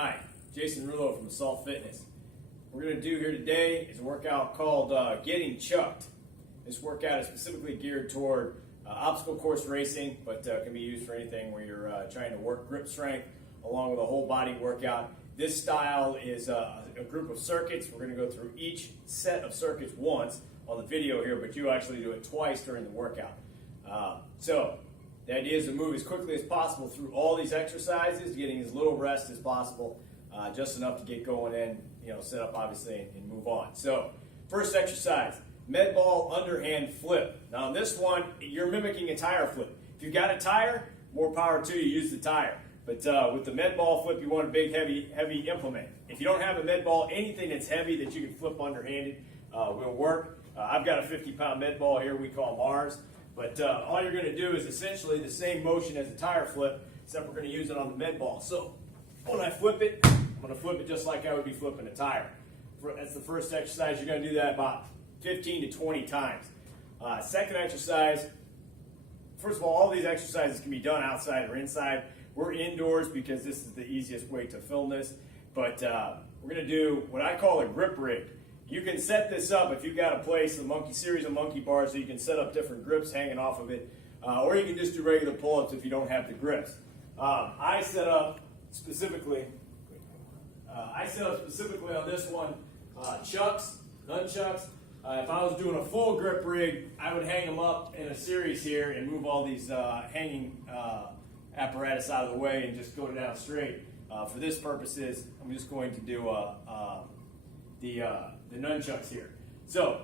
Hi, Jason Rulo from Assault Fitness. What we're going to do here today is a workout called Getting Chucked. This workout is specifically geared toward obstacle course racing, but can be used for anything where you're trying to work grip strength along with a whole body workout. This style is a group of circuits. We're going to go through each set of circuits once on the video here, but you actually do it twice during the workout. So the idea is to move as quickly as possible through all these exercises, getting as little rest as possible, just enough to get going in, set up obviously and move on. So first exercise, med ball underhand flip. Now on this one, you're mimicking a tire flip. If you've got a tire, more power to you, use the tire. But with the med ball flip, you want a big, heavy implement. If you don't have a med ball, anything that's heavy that you can flip underhanded will work. I've got a 50-pound med ball here we call Mars. But all you're going to do is essentially the same motion as a tire flip, except we're going to use it on the med ball. So when I flip it, I'm going to flip it just like I would be flipping a tire. That's the first exercise. You're going to do that about 15 to 20 times. Second exercise, first of all these exercises can be done outside or inside. We're indoors because this is the easiest way to film this. But we're going to do what I call a grip rig. You can set this up if you've got a place, a series of monkey bars, so you can set up different grips hanging off of it, or you can just do regular pull-ups if you don't have the grips. I set up specifically on this one chucks, nunchucks. If I was doing a full grip rig, I would hang them up in a series here and move all these hanging apparatus out of the way and just go down straight. For this purposes, I'm just going to do the nunchucks here. So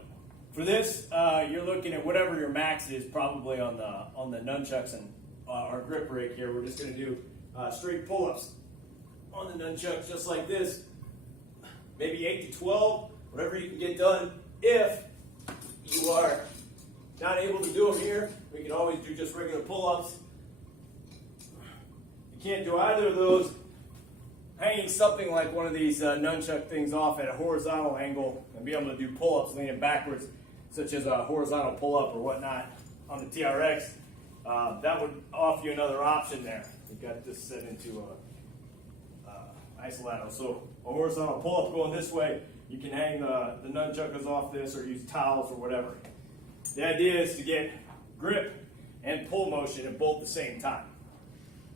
for this, you're looking at whatever your max is probably on the nunchucks and our grip rig here. We're just going to do straight pull-ups on the nunchucks just like this, maybe 8 to 12, whatever you can get done. If you are not able to do them here, we can always do just regular pull-ups. You can't do either of those, hanging something like one of these nunchuck things off at a horizontal angle and be able to do pull-ups leaning backwards, such as a horizontal pull-up or whatnot on the TRX, that would offer you another option there. We've got this set into isolateral. So a horizontal pull-up going this way, you can hang the nunchuckers off this or use towels or whatever. The idea is to get grip and pull motion at both the same time.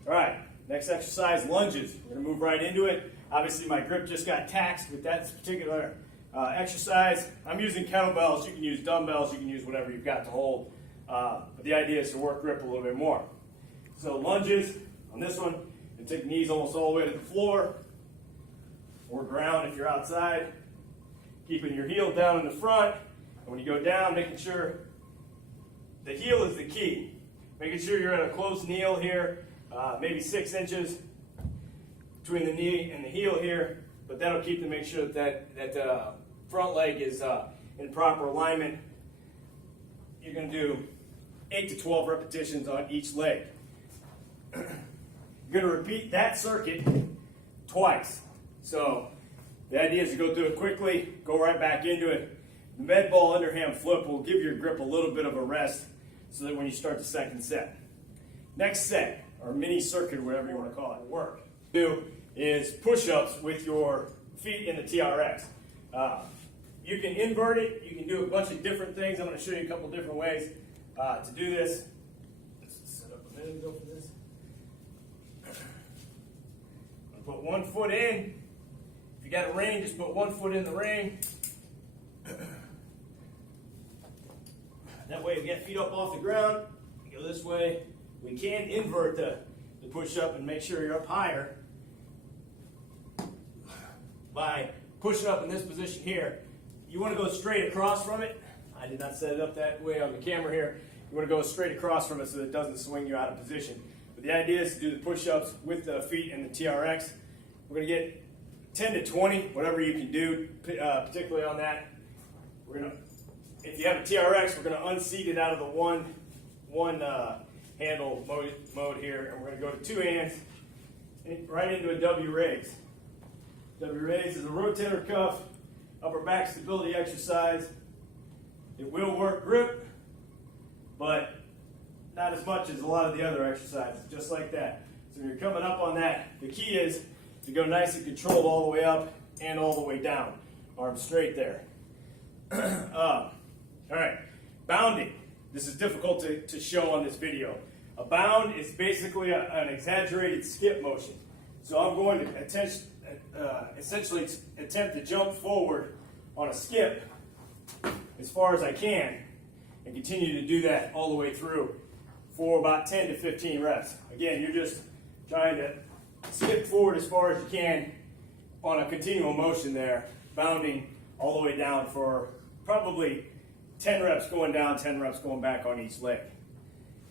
All right. Next exercise, lunges. We're going to move right into it. Obviously, my grip just got taxed with that particular exercise. I'm using kettlebells. You can use dumbbells. You can use whatever you've got to hold. But the idea is to work grip a little bit more. So lunges on this one, and take the knees almost all the way to the floor or ground if you're outside. Keeping your heel down in the front. And when you go down, making sure the heel is the key. Making sure you're at a close kneel here. Maybe 6 inches between the knee and the heel here, but that'll keep to make sure that front leg is in proper alignment. You're going to do 8 to 12 repetitions on each leg. You're going to repeat that circuit twice. So the idea is to go through it quickly, go right back into it. The med ball underhand flip will give your grip a little bit of a rest so that when you start the second set. Next set, or mini circuit, whatever you want to call it, work. Do is push-ups with your feet in the TRX. You can invert it. You can do a bunch of different things. I'm going to show you a couple different ways to do this. Let's set up a minute ago for this. I'm going to put one foot in. If you got a ring, just put one foot in the ring. That way, if you get feet up off the ground, you go this way. We can invert the push-up and make sure you're up higher by pushing up in this position here. You want to go straight across from it. I did not set it up that way on the camera here. You want to go straight across from it so that it doesn't swing you out of position. But the idea is to do the push-ups with the feet and the TRX. We're going to get 10 to 20, whatever you can do, particularly on that. If you have a TRX, we're going to unseat it out of the one handle mode here, and we're going to go to 2 hands and right into a W raise. W raise is a rotator cuff, upper back stability exercise. It will work grip, but not as much as a lot of the other exercises, just like that. So when you're coming up on that, the key is to go nice and controlled all the way up and all the way down. Arms straight there. All right, bounding. This is difficult to show on this video. A bound is basically an exaggerated skip motion. So I'm going to essentially attempt to jump forward on a skip as far as I can and continue to do that all the way through for about 10 to 15 reps. Again, you're just trying to skip forward as far as you can on a continual motion there, bounding all the way down for probably 10 reps going down, 10 reps going back on each leg.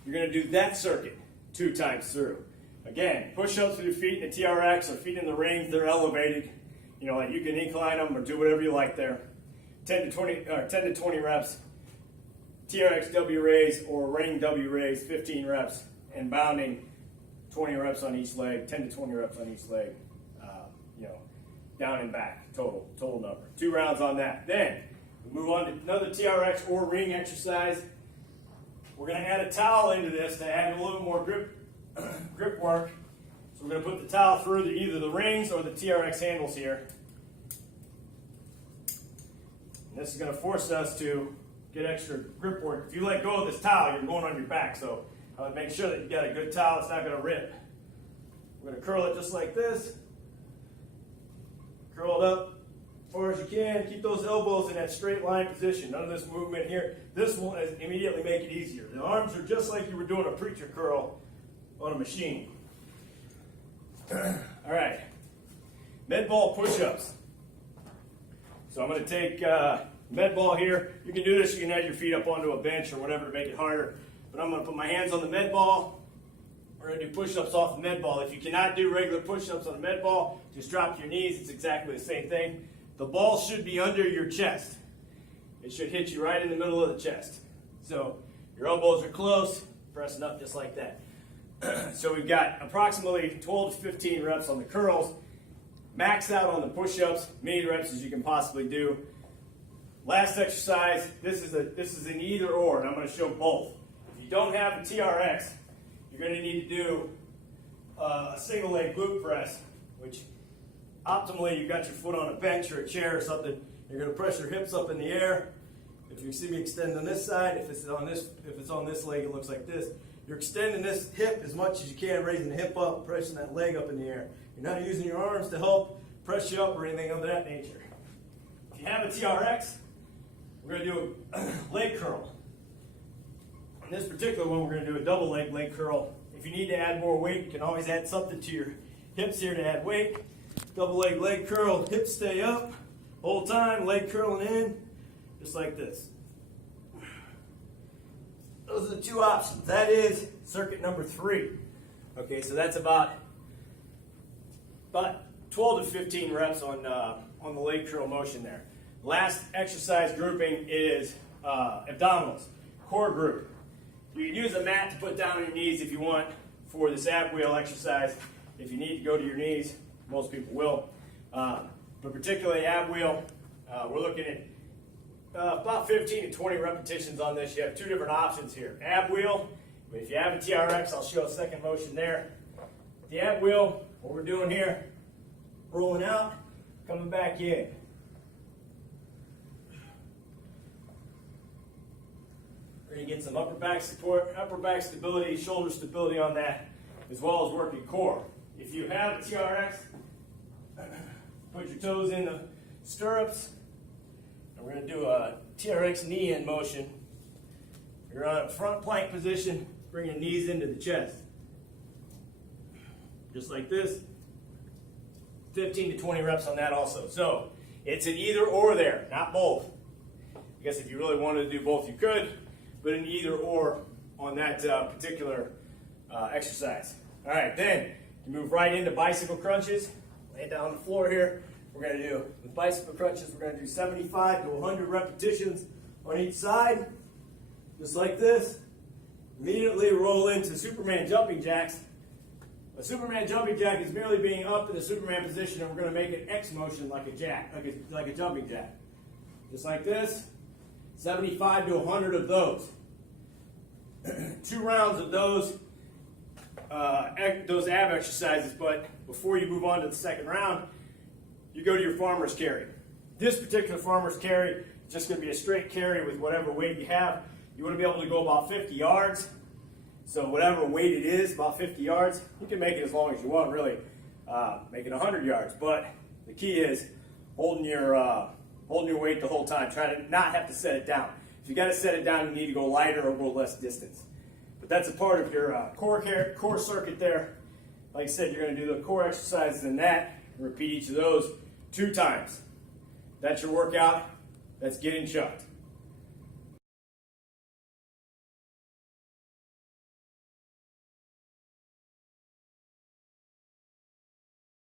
You're going to do that circuit 2 times through. Again, push-ups with your feet in the TRX or feet in the rings, they're elevated. You know, like you can incline them or do whatever you like there. 10 to 20 reps, TRX W raise or ring W raise, 15 reps, and bounding 20 reps on each leg, 10 to 20 reps on each leg. Down and back, total number. 2 rounds on that. Then we move on to another TRX or ring exercise. We're going to add a towel into this to add a little more grip work. So we're going to put the towel through either the rings or the TRX handles here. And this is going to force us to get extra grip work. If you let go of this towel, you're going on your back. So I would make sure that you got a good towel. It's not going to rip. We're going to curl it just like this. Curl it up as far as you can. Keep those elbows in that straight line position. None of this movement here. This will immediately make it easier. The arms are just like you were doing a preacher curl on a machine. All right. Med ball push-ups. So I'm going to take med ball here. You can do this. You can add your feet up onto a bench or whatever to make it harder. But I'm going to put my hands on the med ball. We're going to do push-ups off the med ball. If you cannot do regular push-ups on a med ball, just drop your knees. It's exactly the same thing. The ball should be under your chest. It should hit you right in the middle of the chest. So your elbows are close, pressing up just like that. So we've got approximately 12 to 15 reps on the curls. Max out on the push-ups, many reps as you can possibly do. Last exercise, this is an either or, and I'm going to show both. If you don't have a TRX, you're going to need to do a single leg glute press, which optimally you've got your foot on a bench or a chair or something. You're going to press your hips up in the air. If you see me extend on this side, if it's on this leg, it looks like this. You're extending this hip as much as you can, raising the hip up, pressing that leg up in the air. You're not using your arms to help press you up or anything of that nature. If you have a TRX, we're going to do a leg curl. In this particular one, we're going to do a double leg curl. If you need to add more weight, you can always add something to your hips here to add weight. Double leg curl, hips stay up, whole time, leg curling in, just like this. Those are the 2 options. That is circuit number 3. Okay, so that's about 12 to 15 reps on the leg curl motion there. Last exercise grouping is abdominals, core group. You can use a mat to put down on your knees if you want for this ab wheel exercise. If you need to go to your knees, most people will. But particularly ab wheel, we're looking at about 15 to 20 repetitions on this. You have 2 different options here. Ab wheel, if you have a TRX, I'll show a second motion there. The ab wheel, what we're doing here, rolling out, coming back in. We're going to get some upper back support, upper back stability, shoulder stability on that, as well as working core. If you have a TRX, put your toes in the stirrups, and we're going to do a TRX knee in motion. You're on a front plank position, bring your knees into the chest. Just like this. 15 to 20 reps on that also. So it's an either or there, not both. I guess if you really wanted to do both, you could, but an either or on that particular exercise. All right, then you move right into bicycle crunches. Lay down on the floor here. We're going to do, with bicycle crunches, we're going to do 75 to 100 repetitions on each side, just like this. Immediately roll into Superman jumping jacks. A Superman jumping jack is merely being up in the Superman position, and we're going to make an X motion like a jack, like a jumping jack. Just like this, 75 to 100 of those. 2 rounds of those those ab exercises, but before you move on to the second round, you go to your farmer's carry. This particular farmer's carry is just going to be a straight carry with whatever weight you have. You want to be able to go about 50 yards. So whatever weight it is, about 50 yards, you can make it as long as you want, really. Make it 100 yards. But the key is holding your weight the whole time. Try to not have to set it down. If you got to set it down, you need to go lighter or go less distance. But that's a part of your core circuit there. Like I said, you're going to do the core exercises in that. Repeat each of those 2 times. That's your workout. That's getting chucked.